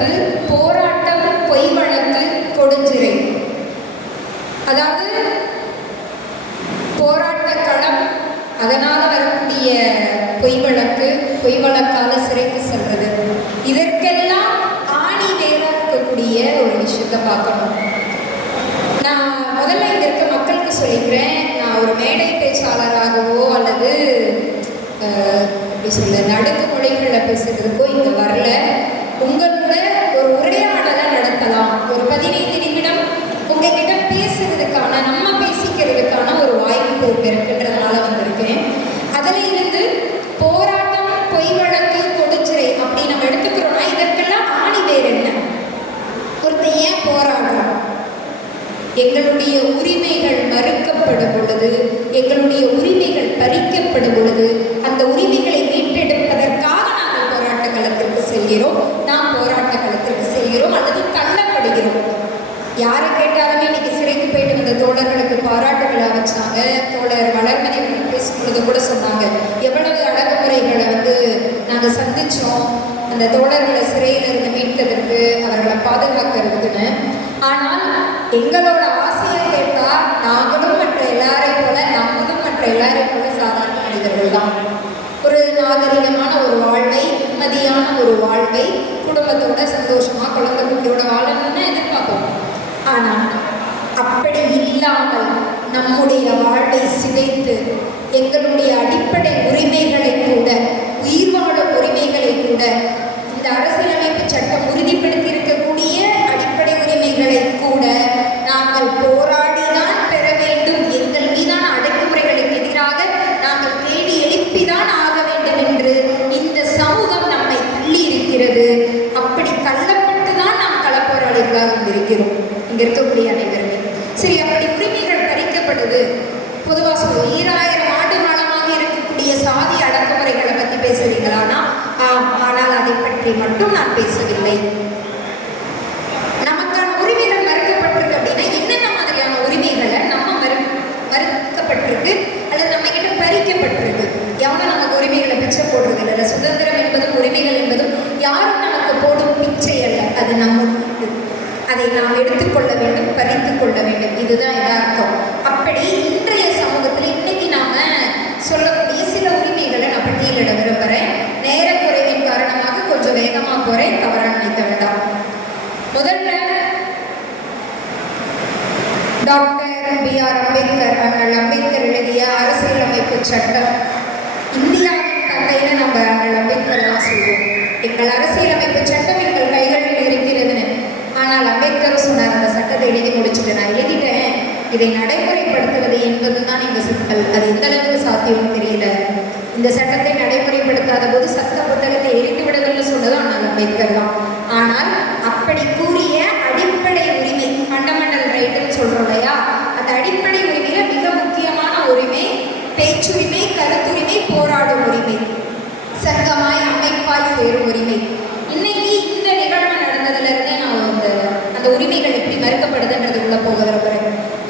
தலைப்பு போராட்டம் பொய் வழக்கு கொடுஞ்சிறை அதாவது போராட்ட களம் அதனால் வரக்கூடிய பொய் வழக்கு பொய் வழக்கால சிறைக்கு செல்வது இதற்கெல்லாம் ஆணி வேற இருக்கக்கூடிய ஒரு விஷயத்தை பார்க்கணும். நான் முதல்ல இங்கே இருக்க மக்களுக்கு சொல்லிக்கிறேன் நான் ஒரு மேடை பேச்சாளராகவோ அல்லது எப்படி சொல்ல நடுக்குமுறைகளில் பேசுறதுக்கோ இங்க வரல உங்களோட ஒரு உரையாடலை நடத்தலாம் ஒரு பதினைந்து நிமிடம் உங்ககிட்ட பேசுறதுக்கான நம்ம பேசிக்கிறதுக்கான ஒரு வாய்ப்பு இங்க இருக்குன்றதுனால வந்திருக்கேன் அதில் இருந்து போராட்டம் பொய் வழக்கு கொடுச்சிறை அப்படி நம்ம எடுத்துக்கிறோம்னா இதற்கெல்லாம் ஆணி வேர் என்ன ஒருத்தன் ஏன் போராடுறான் எங்களுடைய உரிமைகள் மறுக்கப்படும் பொழுது எங்களுடைய உரிமைகள் பறிக்கப்படும் பொழுது அந்த உரிமைகளை மீட்டெடுப்பதற்காக நாங்கள் போராட்ட களத்திற்கு செல்கிறோம் நாம் போராட்ட களத்திற்கு செல்கிறோம் அல்லது தள்ளப்படுகிறோம் யாரை கேட்டாலுமே இன்னைக்கு சிறைக்கு போயிட்டு வந்த தோழர்களுக்கு பாராட்டு விழா வச்சாங்க தோழர் வளர்மதி அவர்கள் பேசும்பொழுது கூட சொன்னாங்க எவ்வளவு அடக்குமுறைகளை வந்து நாங்கள் சந்திச்சோம் அந்த தோழர்களை சிறையிலிருந்து மீட்கிறதுக்கு அவர்களை பாதுகாக்கிறதுக்குன்னு. ஆனால் எங்களோட ஆசையை கேட்டால் நாங்களும் மற்ற எல்லாரை போல நம்மளும் மற்ற எல்லாரை போல சாதாரண மனிதர்கள் தான். ஒரு நாகரிகமான ஒரு வாழ்வை நிம்மதியான ஒரு வாழ்வை குடும்பத்தோட சந்தோஷமா குழந்தை குட்டியோட வாழணும்னு எதிர்பார்ப்போம். ஆனால் அப்படி இல்லாமல் நம்முடைய வாழ்வை சிதைத்து எங்களுடைய அடிப்படை உரிமைகளை கூட உயிர் வாழும் உரிமைகளை கூட இந்த அரசியலமைப்பு சட்டம் உறுதிப்படுத்தி இருக்கக்கூடிய அடிப்படை உரிமைகளை கூட நாங்கள் போராடிதான் பெற வேண்டும் எங்கள் மீதான அடக்குமுறைகளுக்கு எதிராக நாங்கள் தேடி எழுப்பிதான் ஆக வேண்டும் என்று இந்த சமூகம் நம்மை தள்ளி இருக்கிறது அப்படி தள்ளப்பட்டு தான் நாம் களப்போராளிகளாக வந்திருக்கிறோம் இங்க இருக்கக்கூடிய அனைவருமே சரி அப்படி உரிமைகள் பறிக்கப்படுது பொதுவாக சொல்லுவோம் ஈராயிரம் ஆண்டு காலமாக இருக்கக்கூடிய சாதி அடக்குமுறைகளை பற்றி பேசுறீங்களானா ஆம் ஆனால் அதை பற்றி மட்டும் நான் பேசவில்லை நமக்கான உரிமைகள் மறுக்கப்பட்டிருக்கு அப்படின்னா என்னென்ன மாதிரியான உரிமைகளை நம்ம மறு மறுக்கப்பட்டிருக்கு அல்லது நம்ம கிட்ட பறிக்கப்பட்டிருக்கு எவனும் நமக்கு உரிமைகளை பிச்சை போடுறது இல்லை சுதந்திரம் என்பதும் உரிமைகள் என்பதும் யாரும் நமக்கு போடும் பிச்சை அல்ல அது நம்ம உண்டு. அதை நாம் எடுத்துக்கொள்ள வேண்டும் பறித்து கொள்ள வேண்டும். இதுதான் யதார்த்தம். அப்படி இன்றைய சமூகத்தில் இன்னைக்கு நாம சொல்லக்கூடிய சில உரிமைகளை நான் பட்டியலிட விரும்புகிறேன் நேர குறைவின் காரணமாக கொஞ்சம் வேகமாக போகிறேன் தவறாக நினைக்க வேண்டாம். முதல்ல டாக்டர் பி ஆர் அம்பேத்கர் அண்ணல் அம்பேத்கர் எழுதிய அரசியலமைப்பு சட்டம். இந்தியாவின் தந்தைன்னு நம்ம அண்ணல் அம்பேத்கர் தான் சொல்லுவோம் எங்கள் அரசியலமைப்பு சட்டம் ஆனால் அம்பேத்கர் சொன்னார் அந்த சட்டத்தை எழுதி முடிச்சுட்டு நான் எழுதிட்டேன். இதை நடைமுறைப்படுத்துவது என்பது தான் எங்கள் சிக்கல். அது எந்த அளவுக்கு சாத்தியம் தெரியல. இந்த சட்டத்தை நடைமுறைப்படுத்தாத போது சட்ட புத்தகத்தை எரித்து விடவில்லை சொன்னது ஆனால் அம்பேத்கர் தான். ஆனால் அப்படி கூறிய அடிப்படை உரிமை ஃபண்டமெண்டல் ரைட்டுன்னு சொல்றோம் இல்லையா? அந்த அடிப்படை உரிமையில மிக முக்கியமான உரிமை பேச்சுரிமை கருத்துரிமை போராடும் உரிமை. சங்கமாய் அமைப்பாய் சேரும் உரிமை இன்னைக்கு இந்த நிகழ்வு நடந்ததுல இருந்தே நான் அந்த அந்த உரிமைகள் எப்படி மறுக்கப்படுதுன்றதுக்குள்ள போக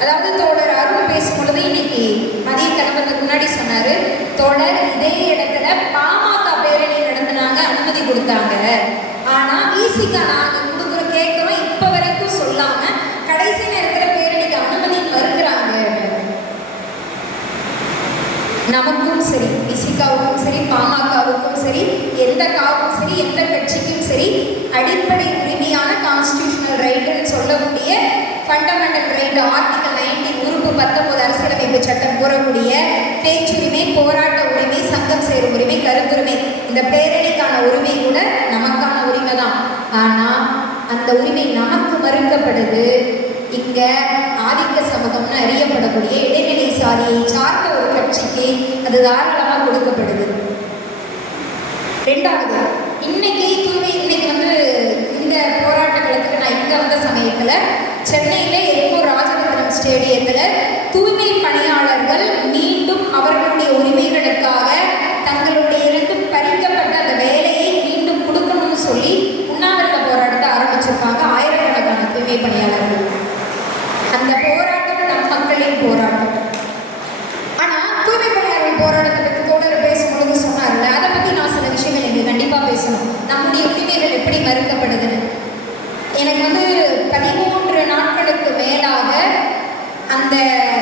அதாவது தோழர் அருண் பேசும் பொழுது இன்னைக்கு மதிய கிளம்புறதுக்கு முன்னாடி சொன்னாரு தோழர் இதே இடத்துல பாமக பேரணி நடந்தினாங்க அனுமதி கொடுத்தாங்க. ஆனா விசிகா நாங்க கொடுக்குற கேட்கிறோம் இப்ப வரைக்கும் சொல்லாம கடைசி நேரத்துல பேரணிக்கு அனுமதி மறுக்கிறாங்க. நமக்கும் சரி விசிகாவுக்கும் சரி பாமகவுக்கும் சரி எந்த காவுக்கும் சரி எந்த கட்சிக்கும் சரி அடிப்படை உரிமையான கான்ஸ்டியூஷனல் ரைட்டுன்னு சொல்லக்கூடிய ஃபண்டமெண்டல் ரைட் ஆர்டிகல் நைன்டி உறுப்பு பத்தொன்பது அரசியலமைப்பு சட்டம் கூறக்கூடிய பேச்சுரிமை போராட்ட உரிமை சங்கம் சேரும் உரிமை கருத்துரிமை. இந்த பேரணிக்கான உரிமை கூட நமக்கான உரிமை தான். ஆனால் அந்த உரிமை நமக்கு மறுக்கப்படுது. இங்க ஆதிக்க சமூகம்னு அறியப்படக்கூடிய இடைநிலை சாதியை சார்ந்த ஒரு கட்சிக்கு அது தாராளமாக கொடுக்கப்படுது. ரெண்டாவது இன்னைக்கு தூய்மை இன்னைக்கு வந்து இந்த போராட்ட களத்துக்கு நான் இங்க வந்த சமயத்துல ஸ்டேடியத்தில் தூய்மை பணியாளர்கள் மீண்டும் அவர்களுடைய உரிமைகளுக்காக தங்களுடைய இருந்து பறிக்கப்பட்ட அந்த வேலையை மீண்டும் கொடுக்கணும்னு சொல்லி உண்ணாவிரத போராட்டத்தை ஆரம்பிச்சிருக்காங்க ஆயிரக்கணக்கான தூய்மை பணியாளர்கள். அந்த போராட்டம் நம் மக்களின் போராட்டம். ஆனால் தூய்மை பணியாளர்கள் போராட்டத்தை பற்றி தோழர் பேசும்பொழுது சொன்னார்ல அதை பற்றி நான் சில விஷயங்கள் எனக்கு கண்டிப்பாக பேசணும். நம்முடைய உரிமைகள் எப்படி மறுக்கப்படுதுன்னு எனக்கு வந்து பதிமூன்று நாட்களுக்கு மேலாக அந்த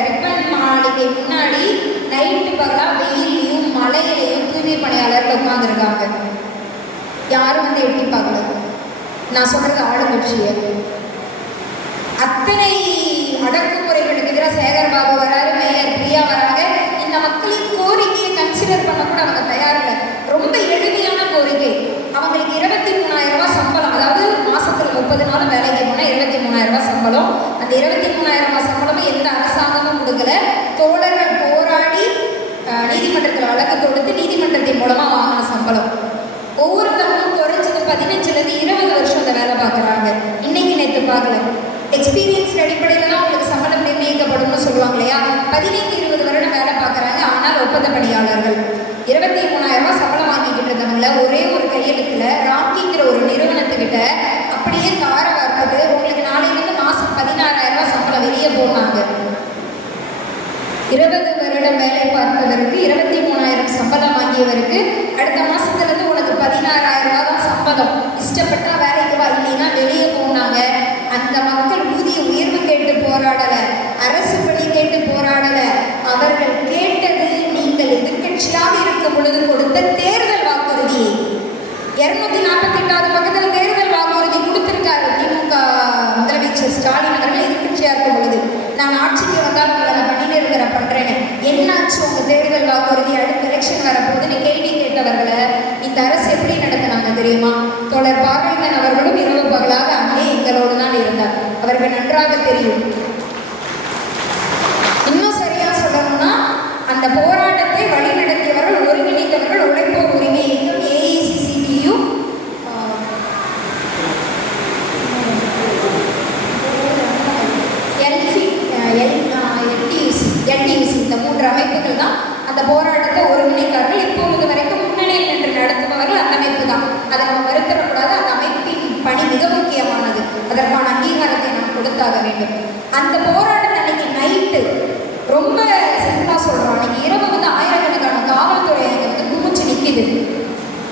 ரிப்பன் மாளிகை முன்னாடி நைட்டு பார்த்தா வெயிலையும் மழையிலையும் தூய்மை பணியாளர் உட்காந்துருக்காங்க யாரும் வந்து எட்டி பார்க்கல. நான் சொல்கிறது ஆளுங்கட்சியை. அத்தனை அடக்குமுறைகளுக்கு எதிராக சேகர் பாபு வராரு மேயர் பிரியா வராங்க. இந்த மக்களின் கோரிக்கையை கன்சிடர் பண்ண கூட அவங்க தயாரில்லை ரொம்ப எளிமையான கோரிக்கை. அவங்களுக்கு இருபத்தி மூணாயிரம் ரூபாய் சம்பளம் அதாவது மாசத்துக்கு முப்பது நாள் வேலைக்கு போனால் இருபத்தி மூணாயிரம் ரூபாய் சம்பளம். அந்த இருபத்தி மூணாயிரம் ரூபாய் சம்பளம் முடியுமா தொடர்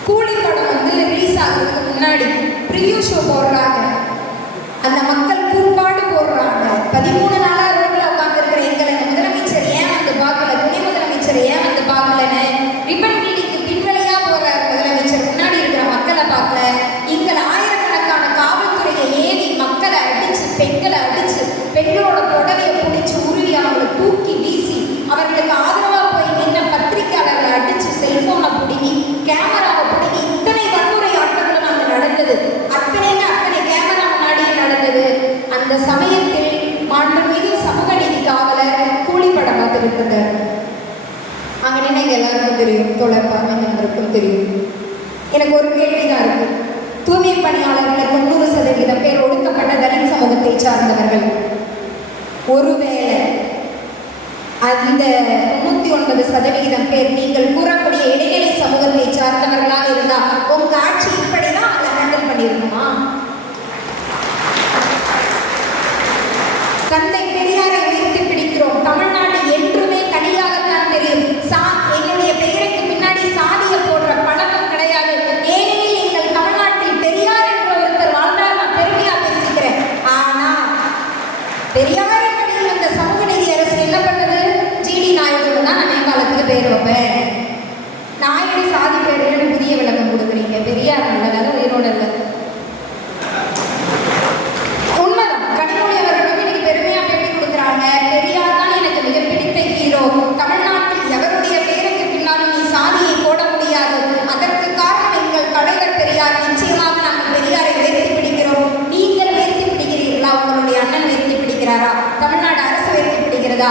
கூலி படம் வந்து ரிலீஸ் ஆகுறதுக்கு முன்னாடி ப்ரிவியூ ஷோ போடுறாங்க. அந்த மக்கள் கூப்பாடு போடுறாங்க. பதிமூணு தோழர் பார்வை அவருக்கும் தெரியும். எனக்கு ஒரு கேள்விதான் இருக்கு. தூய்மை பணியாளர்கள் தொண்ணூறு சதவீதம் பேர் ஒடுக்கப்பட்ட தலித் சமூகத்தை சார்ந்தவர்கள். ஒருவேளை அந்த தொண்ணூற்றி ஒன்பது சதவீதம் பேர் நீங்கள் கூற வைத்திருக்கிறாரா தமிழ்நாடு அரசு உயர்த்தி விடுகிறதா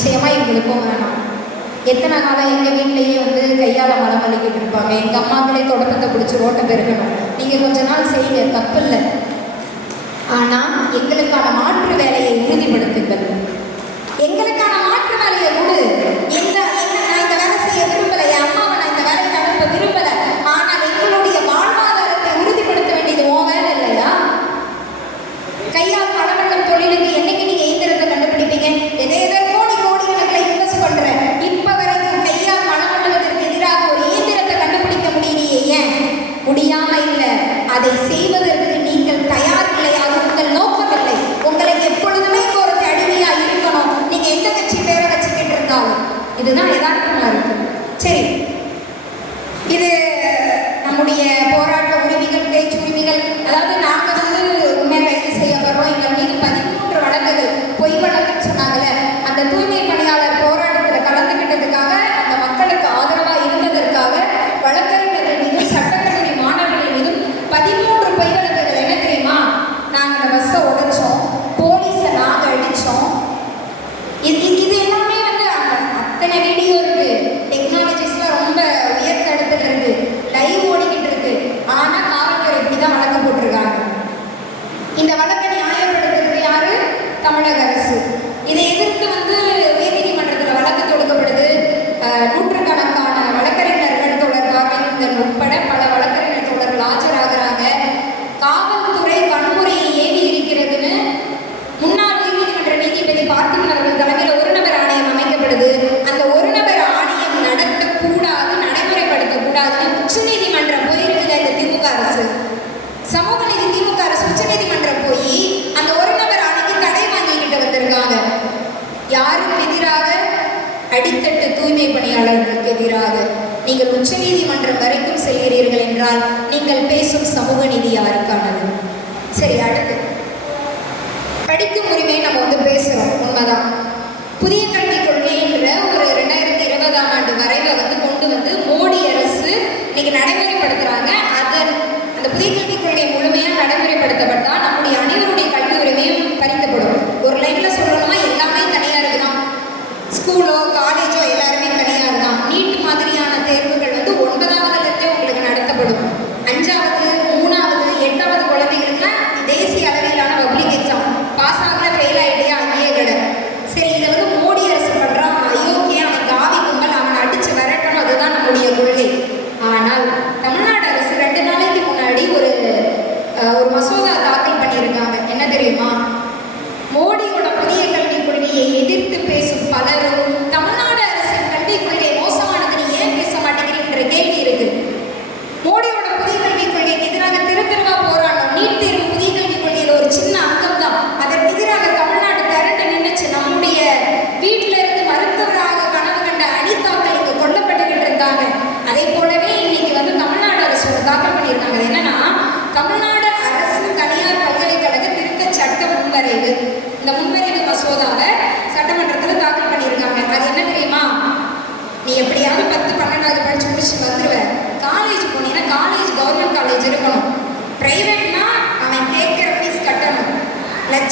நிச்சயமாக எங்களுக்கும் வேணாம். எத்தனை நாளாக எங்கள் வீட்டிலையே வந்து கையால் மலம் வலிக்கிட்டு இருப்பாங்க? எங்கள் அம்மாக்களே தொடக்கத்தை பிடிச்சி ஓட்ட பெருகணும். நீங்கள் கொஞ்ச நாள் செய்யுங்க தப்பு இல்லை ஆனால் எங்களுக்கான மாற்று வேலையை உறுதிப்படுத்துங்கள். எங்களுக்கான மாற்று வேலையை கொடு எந்த என்ன நான் இந்த வேலை செய்ய விரும்பலை? என் அம்மாவை நான் இந்த வேலைக்கு அனுப்ப விரும்பலை. decir In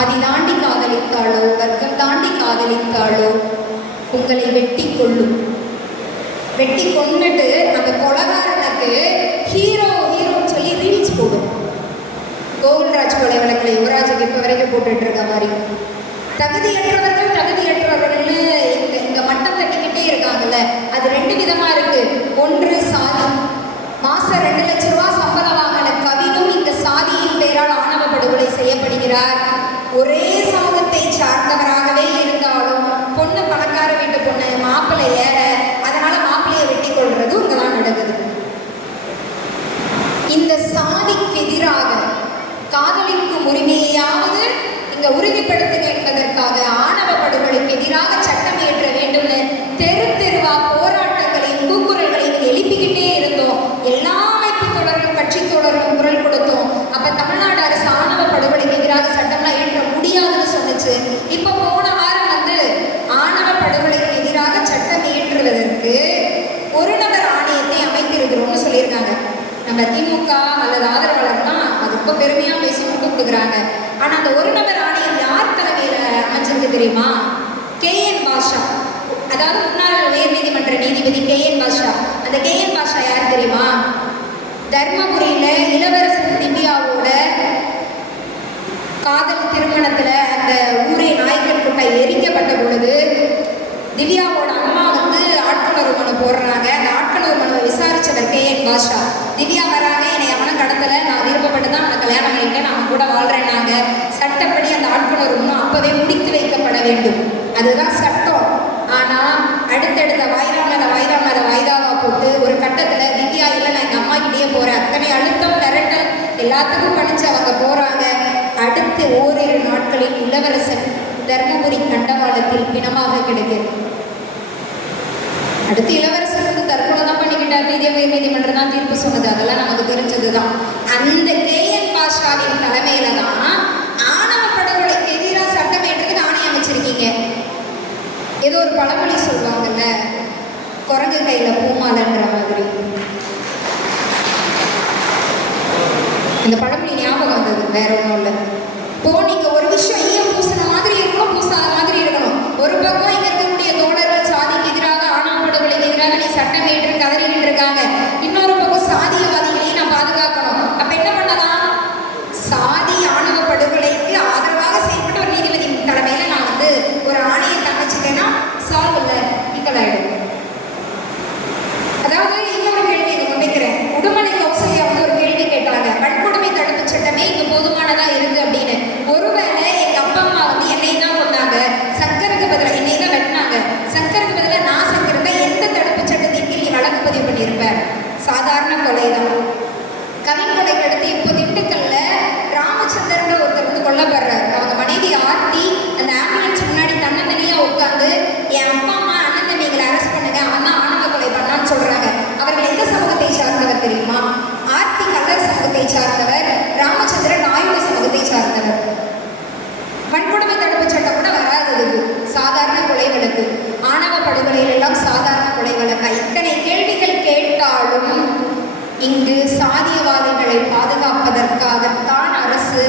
சாதி தாண்டி காதலித்தாளோ வர்க்கம் தாண்டி காதலித்தாளோ உங்களை வெட்டி கொள்ளும். வெட்டி கொண்டுட்டு அந்த கொலகாரனுக்கு ஹீரோ ஹீரோன்னு சொல்லி ரீல்ஸ் போடும். கோவில்ராஜ் கொலை வழக்கில் யுவராஜுக்கு இப்போ வரைக்கும் போட்டுட்டு இருக்க மாதிரி. தகுதியற்றவர்கள் தகுதியற்றவர்கள்னு இந்த இந்த மட்டம் தட்டிக்கிட்டே இருக்காங்கல்ல அது ரெண்டு விதமாக இருக்கு. ஒன்று சாதி. மாதம் ரெண்டு லட்ச ரூபா சம்பளம் வாங்கின கவிதும் இந்த சாதியின் பெயரால் ஆணவ படுகொலை செய்யப்படுகிறார். ஒரே சமூகத்தை சார்ந்தவராக திமுக அல்லது ஆதரவாளர்னா அது ரொம்ப பெருமையா பேசி கொண்டு கொடுக்குறாங்க ஆனா அந்த ஒரு நபர் ஆணையம் யார் தலைமையில அமைச்சிருக்கு தெரியுமா? K N Basha. அதாவது முன்னாள் உயர்நீதிமன்ற நீதிபதி கே என் பாஷா. அந்த கே என் பாஷா யார் தெரியுமா? தர்மபுரியில இளவரசன் திவ்யாவோட காதல் திருமணத்துல அந்த ஊரே நாய்கள் குட்டை எரிக்கப்பட்ட பொழுது திவ்யாவோட அம்மா வந்து ஆட்கொணர் மனு போடுறாங்க. அந்த ஆட்கொணர்வு கே. என். பாஷா. திவ்யா வராங்க. என்னை எவனும் கடத்தல. நான் விருப்பப்பட்டு தான் அவனை கல்யாணம் பண்ணிட்டேன் நான் கூட வாழ்றேன்னாங்க சட்டப்படி அந்த ஆட்கொணர்வு ரொம்ப அப்பவே முடித்து வைக்கப்பட வேண்டும். அதுதான் சட்டம். ஆனா அடுத்தடுத்த வாய்தா மேல வாய்தா மேல வாய்தாவா போட்டு ஒரு கட்டத்துல திவ்யா இல்லை நான் எங்க அம்மா கிட்டேயே போறேன். அத்தனை அழுத்தம் மிரட்டல் எல்லாத்துக்கும் படிச்சு அவங்க போறாங்க. அடுத்து ஓரிரு நாட்களில் இளவரசன் தர்மபுரி கண்டவாளத்தில் பிணமாக கிடைக்கிறது. அடுத்து இளவரசர் வந்து தற்கொலை நீதிமன்றம் தான் தீர்ப்பு சொன்னது. அதெல்லாம் நமக்கு தெரிஞ்சதுதான். அந்த கே என் பாஷாவின் தலைமையில தான் ஆணவ படங்களுக்கு எதிராக சட்டம் ஏற்றதுக்கு ஆணையம் அமைச்சிருக்கீங்க. ஏதோ ஒரு பழமொழி சொல்லுவாங்கல்ல குரங்கு கையில பூமாலன்ற மாதிரி. இந்த பழமொழி ஞாபகம் வந்தது வேற ஒன்றும் இல்லை. போனி நீங்க ஒரு விஷயம் ஈயம் பூசின மாதிரி இருக்கணும் பூசாத மாதிரி இருக்கணும் ஒரு பக்கம் இங்க இருக்கக்கூடிய தோழர்கள் சாதிக்கு எதிராக ஆணவ படுகொலைக்கு எதிராக நீ சட்டம் ஏற்று கதறிக்கிட்டு இருக்காங்க இன்னொரு பக்கம் சாதியவாதிகளையும் நான் பாதுகாக்கணும் அப்ப என்ன பண்ணலாம் சாதி ஆணவ படுகொலைக்கு ஆதரவாக செயல்பட்ட ஒரு நீதிபதி தலைமையில நான் வந்து ஒரு ஆணையத்தை அமைச்சிட்டேன்னா சால்வ் இல்லை இக்கலாயிடும் அதாவது இன்னொரு கேள்வி இங்க முன்வைக்கிறேன் உடுமலை கௌசல்யா வந்து ஒரு கேள்வி கேட்டாங்க வன்கொடுமை தடுப்பு சட்டமே இங்க போதுமானதா இருக்கு அப்படின்னு ஒருவேளை எங்க அப்பா அம்மா வந்து என்னை தான் கொண்டாங்க சங்கருக்கு பதிலா என்னை தான் வெட்டினாங்க சங்கருக்கு பதிலா நான் சங்கருந்தா எந்த தடுப்பு சட்டத்தின் கீழ் நீ வழக்கு பதிவு பண்ணியிருப்ப சாதாரண கொலை தான் கவின் கொலைக்கு அடுத்து இப்போ திண்டுக்கல்ல ராமச்சந்திரன்ற ஒருத்தர் வந்து கொல்லப்படுறாரு அவங்க மனைவி ஆர்த்தி அந்த ஆம்புலன்ஸ் முன்னாடி தன்னந்தனியா உட்காந்து என் அப்பா அம்மா அண்ணன் தம்பிங்களை அரெஸ்ட் பண்ணுங்க அவன் தான் ஆணவ கொலை பண்ணான்னு சொல்றாங்க அவர்கள் எந்த சமூகத்தை சார்ந்தவர் தெரியுமா ஆர்த்தி கல்லர் சமூகத்தை சார்ந்தவர் ராமச்சந்திரன் நாயுடு சமூகத்தை சார்ந்தவர் வன்கொடுமை தடுப்பு சட்டம் கூட வராது இதுக்கு சாதாரண கொலைகளுக்கு ஆணவ படுகொலையில் எல்லாம் சாதாரண கொலை வழக்கா இத்தனை கேள்விகள் கேட்டாலும் இங்கு சாதியவாதிகளை பாதுகாப்பதற்காகத்தான் அரசு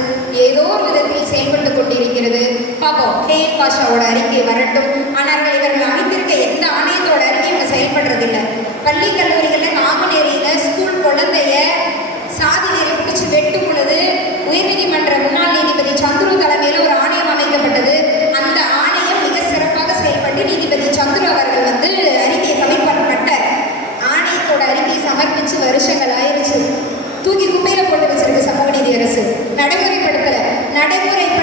ஏதோ ஒரு விதத்தில் செயல்பட்டு கொண்டிருக்கிறது. பார்ப்போம் கே. என். பாஷாவோட அறிக்கை வரட்டும். ஆனால் இவர்கள் அமைத்திருக்க எந்த ஆணையத்தோட அறிக்கை இவங்க செயல்படுறதில்லை. பள்ளி கல்லூரிகளில் நாங்குநேரியில ஸ்கூல் குழந்தைய சாதி நெறி பிடிச்சு வெட்டும் பொழுது உயர்நீதிமன்ற முன்னாள் நீதிபதி சந்துரு தலைமையில் ஒரு ஆணையம் அமைக்கப்பட்டது அந்த ஆணையம் மிக சிறப்பாக செயல்பட்டு நீதிபதி சந்துரு அவர்கள் வந்து அறிக்கையை சமர்ப்பப்பட்டார் ஆணையத்தோட அறிக்கை சமர்ப்பிச்சு வருஷங்கள் ஆயிருச்சு தூக்கி குப்பையில போட்டு வச்சிருக்கு சமூக நீதி அரசு. நடைமுறைப்படுத்தல. நடைமுறை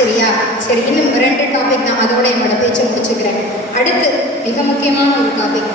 சரியா? சரி இன்னும் ரெண்டு டாபிக் நான் அதோட என்னோட பேச்சை முடிச்சுக்கிறேன். அடுத்து மிக முக்கியமான ஒரு டாபிக்